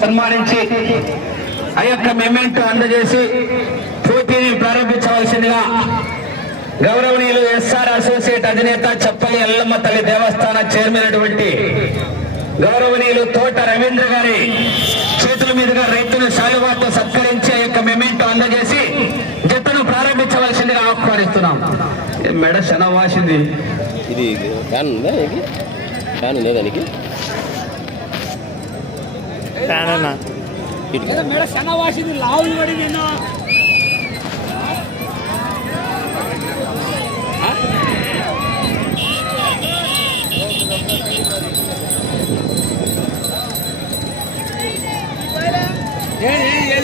సన్మానించి ఆ యొక్క మెమెంటో అందజేసి పోటీని ప్రారంభించవలసిందిగా గౌరవనీయులు ఎస్ఆర్ అసోసియేట్ అధినేత చప్పలి ఎల్లమ్మ తల్లి దేవస్థాన చైర్మన్ అటువంటి గౌరవనీయులు తోట రవీంద్ర గారి చేతుల మీదుగా రైతులు శాలువాతో సత్కరించి ఆ యొక్క మెమెంటో అందజేసి జట్టును ప్రారంభించవలసిందిగా ఆహ్వానిస్తున్నాం. మెడ శనవాసింది. ఇది ఫ్యాన్ ఉందా ఫ్యాన్ ఉందా దానికి? ఫ్యాన్ అన్నా ఇటు మేడ సన్న వాసింది లావులు పడి నేను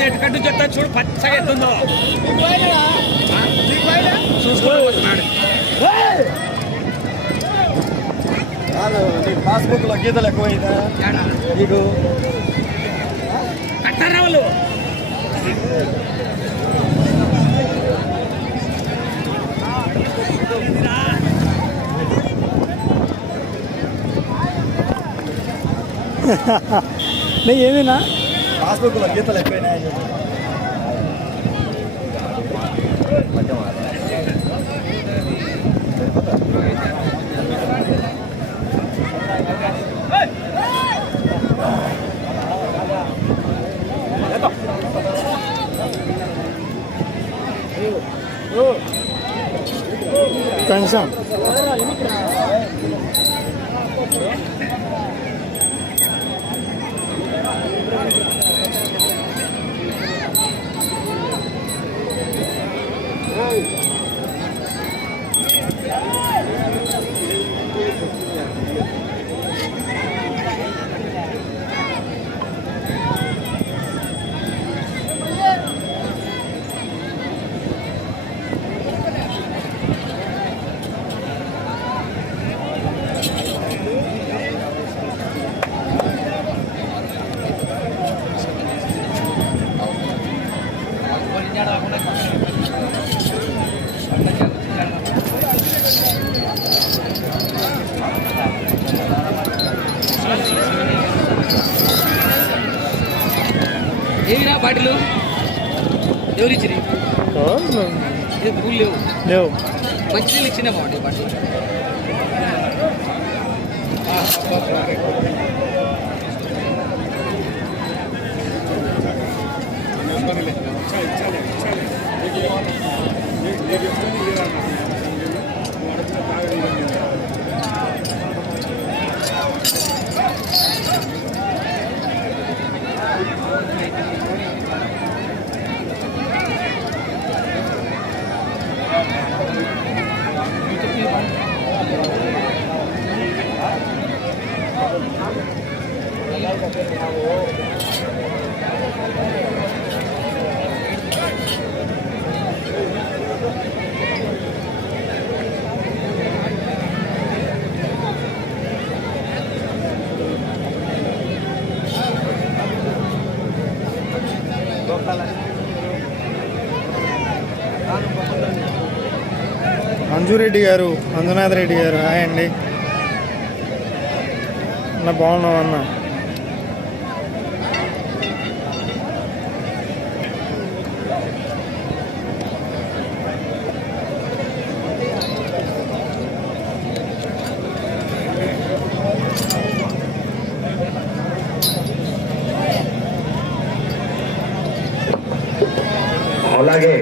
ఎటు చెప్తా చూడు పచ్చగా ఎత్తుందో చూసుకోవాలి పాస్బుక్లో గీతలు ఎక్కువైందా? నీకు? కట్టారా వాళ్ళు నీ ఏమినా? పాస్బుక్లో గీతలు சார் ఏ పూలు లేవు. లేవు. మంచి ఇచ్చినా బాగుంటాయి బాటిల్ మంజురెడ్డి గారు మంజునాథ్ రెడ్డి గారు. హాయ్ అండి. అన్న బాగున్నాం అన్న అలాగే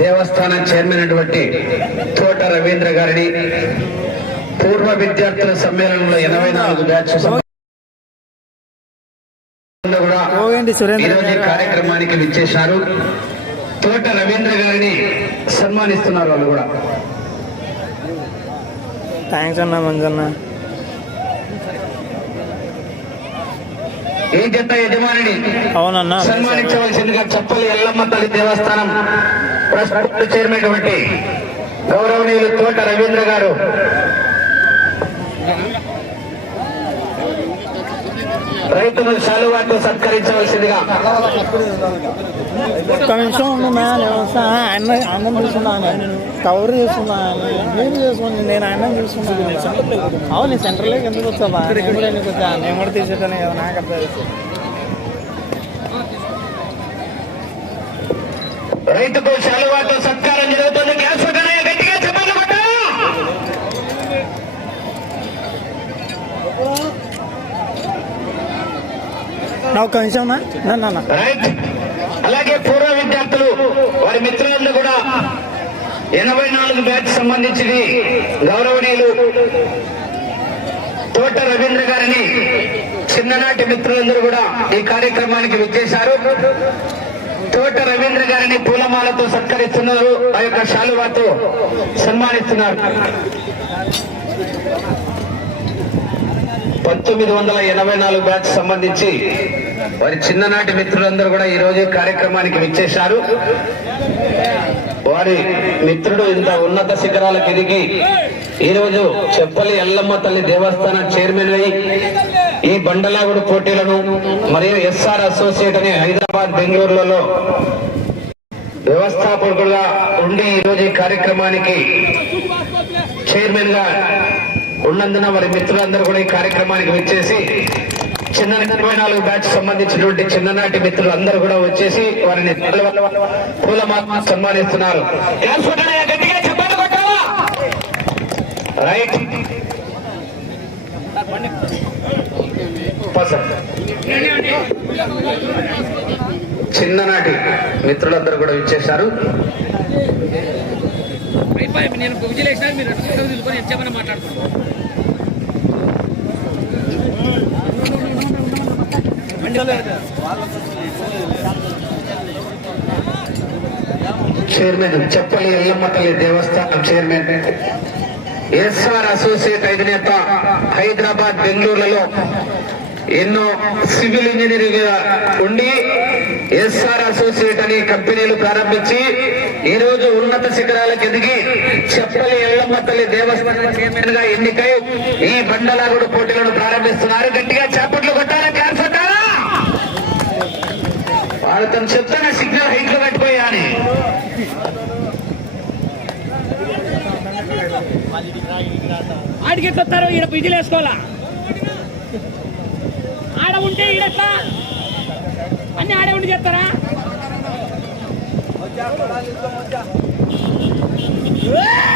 దేవస్థానం చైర్మన్ అటువంటి తోట రవీంద్ర గారిని పూర్వ విద్యార్థుల సమ్మేళనంలో ఎనభై నాలుగు బ్యాచ్ కార్యక్రమానికి విచ్చేశారు. తోట రవీంద్ర గారిని సన్మానిస్తున్నారు వాళ్ళు కూడా. థ్యాంక్స్ అన్న మంజన్న. ఏ జంట యజమానిని? అవునన్నా. సన్మానించవలసిందిగా చెప్పలి ఎల్లమ్మ తల్లి దేవస్థానం ట్రస్ట్ చైర్మన్ అటువంటి గౌరవనీయులు తోట రవీంద్ర గారు. రైతులు శాలువాటు సత్కరించవలసిందిగా. ఒక్క నిమిషం ఉండున్నా ఆయన అన్నం చూస్తున్నాను కవర్ చేస్తున్నాను మీరు నేను అన్నం చూస్తున్నాను అవును సెంటర్లోకి ఎందుకు నేను కూడా ఎందుకు వచ్చా? నేను కూడా తీసేటాను కదా నాకు అర్థం రైతుకు శాలువాటు సత్కారం జరుగుతుంది. గ్యాస్ గట్టిగా చెప్పండి ఒక్క నిమిషం అలాగే పూర్వ విద్యార్థులు వారి మిత్రులందరూ కూడా ఎనభై నాలుగు బ్యాచ్ సంబంధించి గౌరవనీయులు తోట రవీంద్ర గారిని చిన్ననాటి మిత్రులందరూ కూడా ఈ కార్యక్రమానికి విచ్చేశారు. తోట రవీంద్ర గారిని పూలమాలతో సత్కరిస్తున్నారు. ఆ యొక్క శాలువాతో సన్మానిస్తున్నారు. పంతొమ్మిది వందల ఎనభై నాలుగు బ్యాచ్ సంబంధించి వారి చిన్ననాటి మిత్రులందరూ కూడా ఈ రోజు కార్యక్రమానికి విచ్చేశారు. వారి మిత్రుడు ఇంత ఉన్నత శిఖరాలకు ఎదిగి ఈ రోజు చెప్పలి ఎల్లమ్మ తల్లి దేవస్థానం చైర్మన్ అయి ఈ బండలాగుడు పోటీలను మరియు ఎస్ఆర్ అసోసియేట్ అనే హైదరాబాద్ బెంగళూరులలో వ్యవస్థాపకుడుగా ఉండి ఈ రోజు ఈ కార్యక్రమానికి చైర్మన్గా ఉన్నందున వారి మిత్రులందరూ కూడా ఈ కార్యక్రమానికి వచ్చేసి చిన్న ఇరవై నాలుగు బ్యాచ్ సంబంధించినటువంటి చిన్ననాటి మిత్రులు అందరూ కూడా వచ్చేసి వారిని పూలమాల సన్మానిస్తున్నారు? రైట్ చిన్ననాటి మిత్రులందరూ కూడా ఇచ్చేశారు నేను మీరు చైర్మన్ చెప్పలి ఎల్లమ్మ తల్లి దేవస్థానం చైర్మన్. ఎస్ఆర్ అసోసియేట్ అధినేత హైదరాబాద్ బెంగళూరులలో ఎన్నో సివిల్ ఇంజనీరింగ్ ఉండి ఎస్ఆర్ అసోసియేట్ అనే కంపెనీలు ప్రారంభించి ఈ రోజు ఉన్నత శిఖరాలకు ఎదిగి చెప్పలి ఎల్లమ్మ తల్లి దేవస్థానం చైర్మన్గా ఎన్నికై ఈ బండలాగుడు పోటీలను ప్రారంభిస్తున్నారు. గట్టిగా చేపట్లు కొట్టారా క్యాన్స్ వాళ్ళు తను చెప్తాను సిగ్నల్ హైట్లో కట్టిపోయా అని. ఆడికి ఎట్లా ఈడ విజయ్ వేసుకోవాలా? ఆడ ఉంటే ఈడెట్లా అన్ని ఆడే ఉండి చేస్తారా Yeah!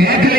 Yeah.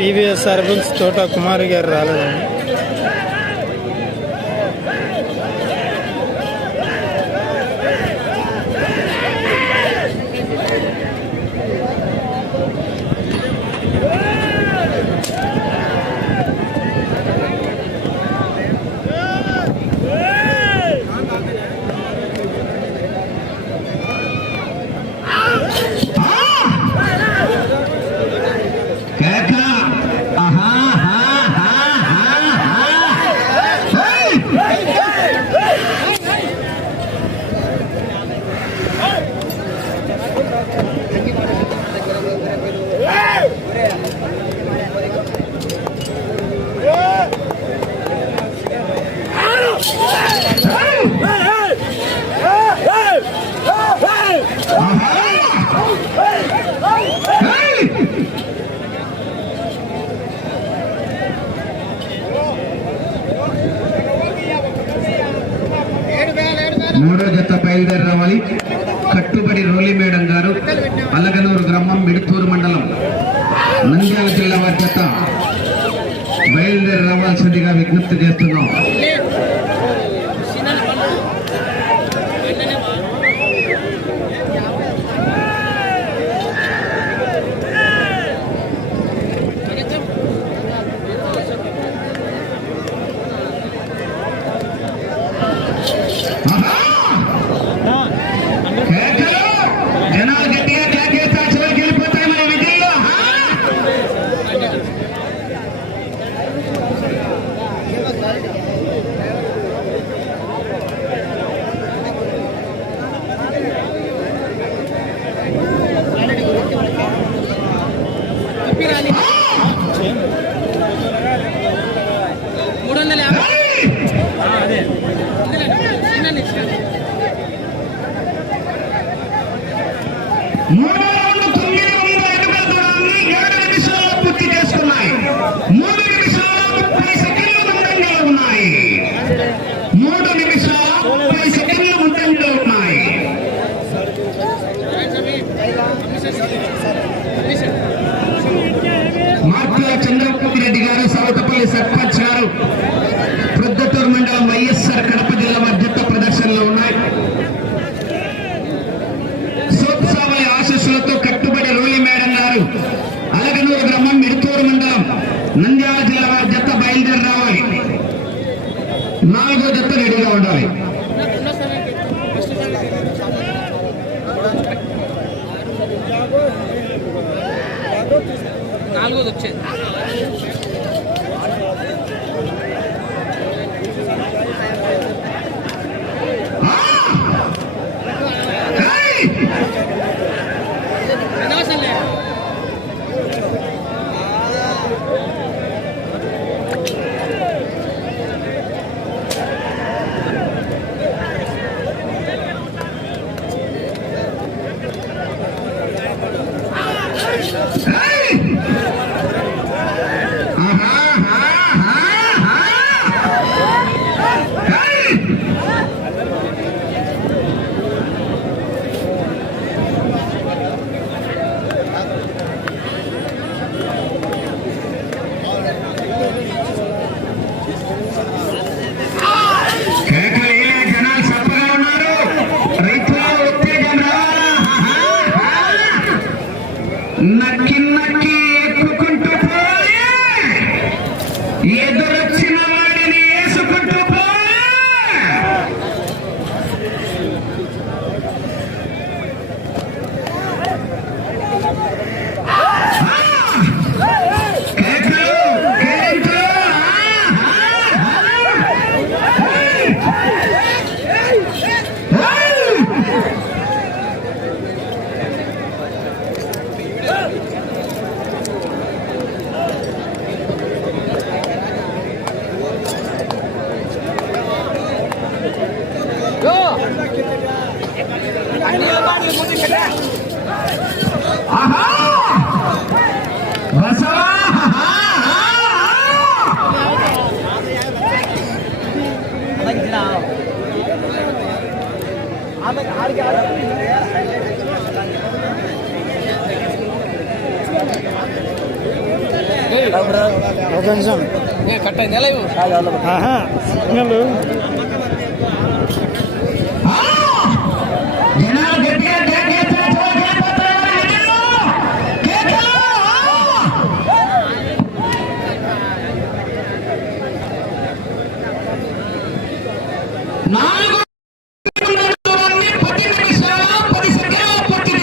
టీవీఎస్ అర్బన్స్ తోట కుమారి గారు రాలేదండి.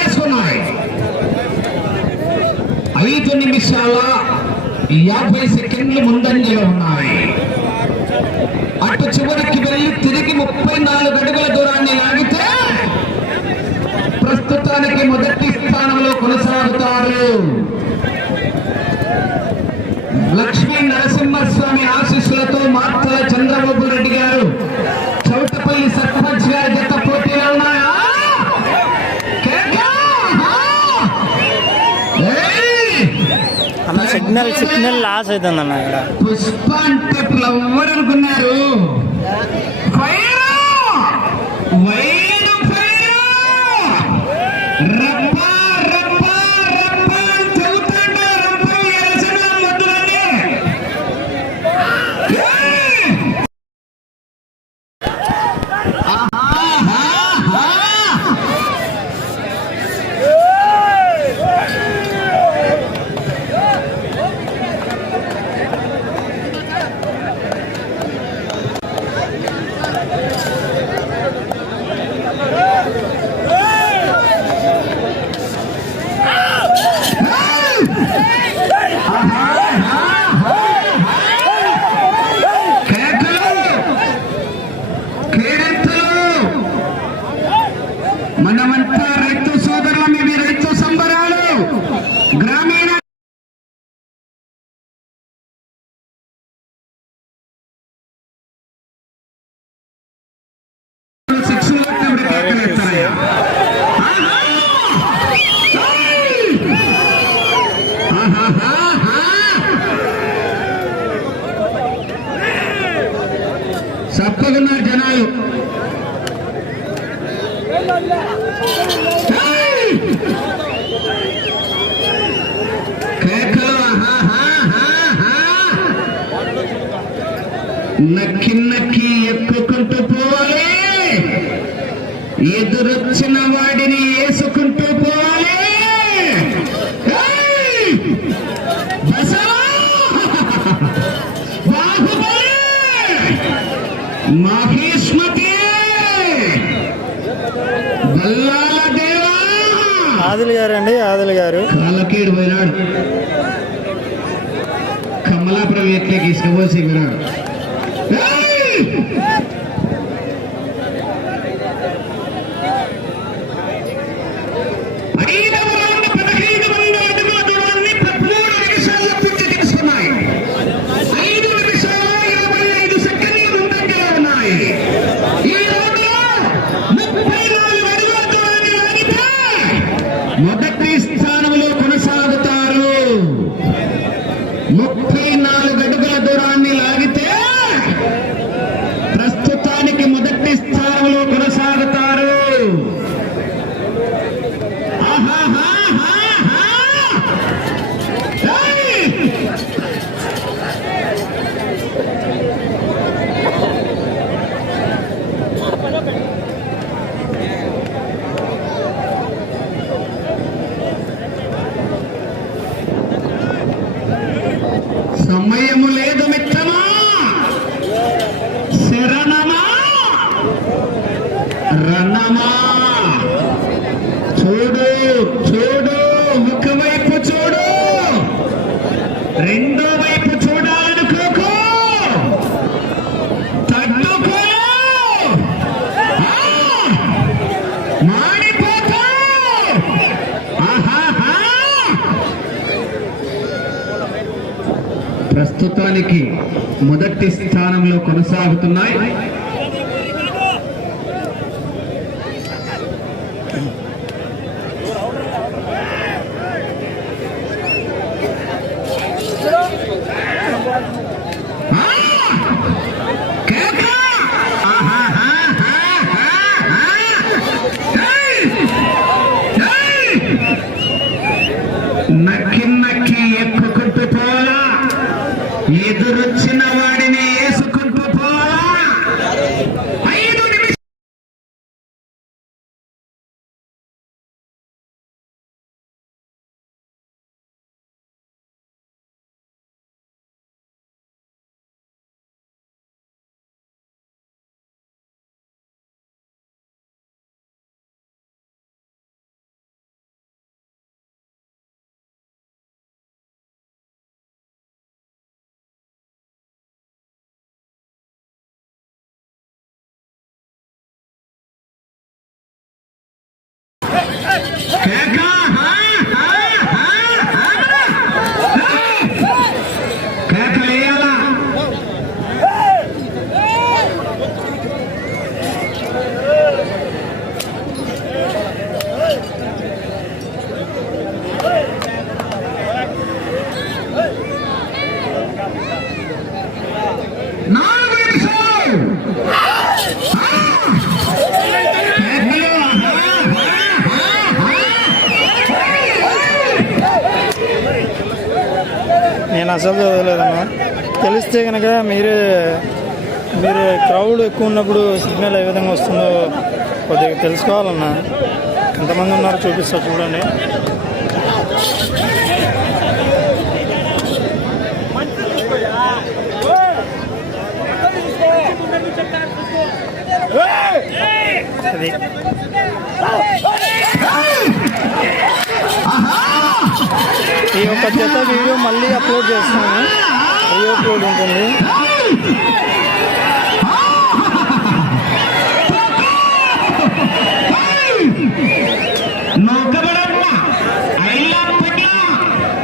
చేసుకున్నాయి ఐదు నిమిషాల యాభై సెకండ్లు ముందంజలో ఉన్నాయి. చివరికి వెళ్ళి తిరిగి ముప్పై నాలుగు అడుగుల దూరాన్ని లాగితే ప్రస్తుతానికి మొదటి స్థానంలో కొనసాగుతారు. లక్ష్మీ నరసింహస్వామి ఆశీస్సులతో మార్తల చంద్రబాబు రెడ్డి గారు చౌటపల్లి సర్పంచ్ గారి జత పోటీలో ఉన్నాయా! అన్న సిగ్నల్ సిగ్నల్ లాస్ అవుతుంది అన్న ఇక్కడ. పుష్ప అంటే ఫ్లవర్ అనుకున్నారు? 네. చప్పగున్నారు జనాలు. నక్కి నక్కి ఎక్కుకుంటూ పోవాలి. ఎదురొచ్చిన వాడి ఆదిల్ గారు అండి ఆదిల్ గారు. కమలాపురం ఎట్లకి ఇసుకపోసి మొదటి స్థానంలో కొనసాగుతున్నాయి. Hey! అసలు చదవలేదన్నా తెలిస్తే కనుక మీరే మీరు క్రౌడ్ ఎక్కువ ఉన్నప్పుడు సిగ్నల్ ఏ విధంగా వస్తుందో కొద్దిగా తెలుసుకోవాలన్నా. ఎంతమంది ఉన్నారో చూపిస్తా చూడండి. అది. ఈ యొక్క జత వీడియో మళ్ళీ అప్లోడ్ చేస్తున్నాను రీ అప్లోడ్ ఉంటుంది.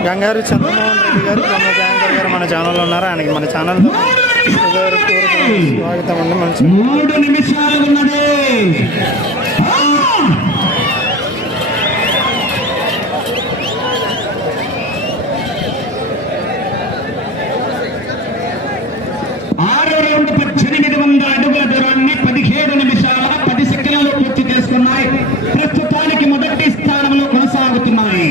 గంగారు చంద్రమోహన్ రెడ్డి గారు బ్రహ్మ జయంకర్ గారు మన ఛానల్లో ఉన్నారు. ఆయనకి మన ఛానల్ స్వాగతం అండి. మంచి మూడు నిమిషాలు ఉన్నది ఆ! ఆరో రౌండ్ పద్దెనిమిది వందల అడుగుల దూరాన్ని పదిహేడు నిమిషాల పది సెకండ్లలో పూర్తి చేసుకున్నాయి. ప్రస్తుతానికి మొదటి స్థానంలో కొనసాగుతున్నాయి.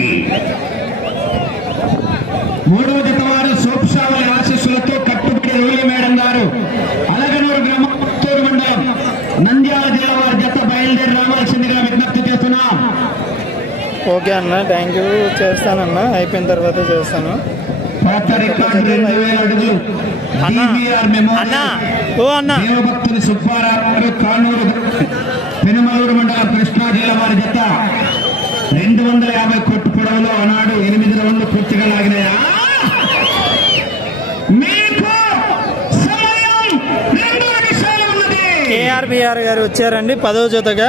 మూడవ జత వారు సోప్షావళి ఆశీస్సులతో కట్టుబడి రోలి మేడం గారు అలగనూరు గ్రామం పుత్తూరు మండలం నంద్యాల జిల్లా వారి జత బయలుదేరి రావాల్సిందిగా విజ్ఞప్తి చేస్తున్నాం. ఓకే అన్న థ్యాంక్ యూ చేస్తానన్న అయిపోయిన తర్వాత చేస్తాను. అన్న దేవభక్తులు సుబ్బారావు గారు కానూరు పెనుమలూరు మండలం కృష్ణా జిల్లా వారి జత రెండు వందల యాభై కొట్టు పొడవులు ఆనాడు ఎనిమిది రౌండ్లు పూర్తిగా లాగినాయా? కేఆర్బిఆర్ గారు వచ్చారండి పదో జతగా.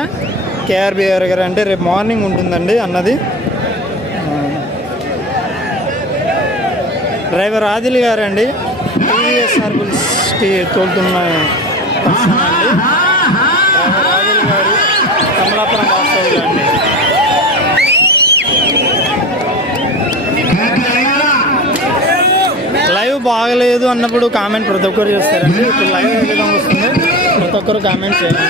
కేఆర్బిఆర్ గారు అంటే రేపు మార్నింగ్ ఉంటుందండి అన్నది. డ్రైవర్ ఆదిల్ గారండి టీవీఎస్ సర్వీస్ బుల్స్కి తోలుతున్న పర్సన్ గారు కమలాపురం వాస్తవులు అండి లైవ్ బాగలేదు అన్నప్పుడు కామెంట్ ప్రతి ఒక్కరు చేస్తారండి. ఇప్పుడు లైవ్ ఏ విధంగా వస్తుంది? ప్రతి ఒక్కరు కామెంట్ చేయండి.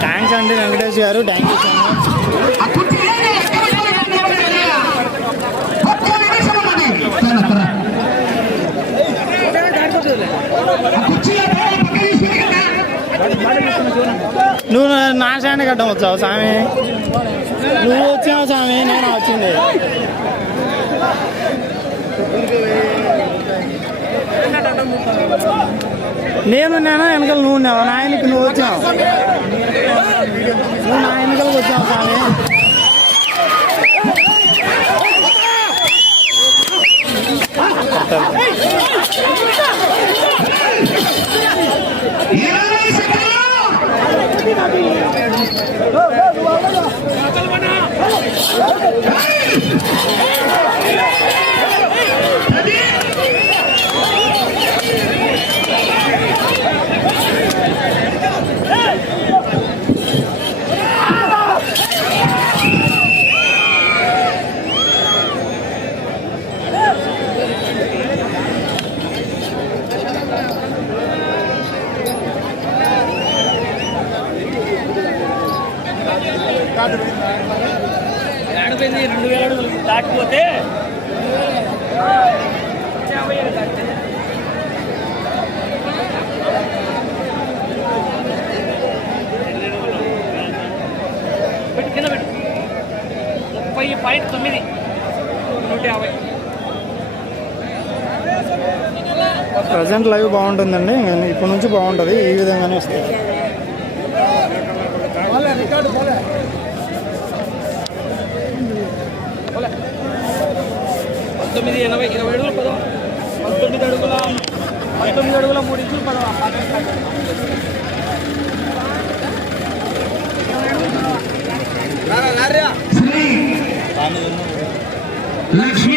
థ్యాంక్స్ అండి వెంకటేష్ గారు థ్యాంక్ యూ సో మచ్ నువ్వు నా- నా శాండ్ కట్టం వచ్చావు స్వామి. నువ్వు వచ్చావు స్వామి నేను వచ్చింది. నేను నేను వెనకాల నువ్వు ఉన్నావు. నా ఆయనకి నువ్వు వచ్చావు నువ్వు నా వెనకాలకు వచ్చావు కానీ. Hey రెండు వేల అడుగులు దాటిపోతే పెట్టు కింద పెట్టు. ముప్పై పాయింట్ తొమ్మిది. నూట యాభై. ప్రజెంట్ లైవ్ బాగుంటుందండి. ఇప్పటి నుంచి బాగుంటుంది. ఈ విధంగానే వస్తుంది. పంతొమ్మిది ఎనభై ఇరవై అడుగులు పదవ పంతొమ్మిది అడుగుల పంతొమ్మిది అడుగుల మూడు ఇంచులు పదవ లక్ష్మీ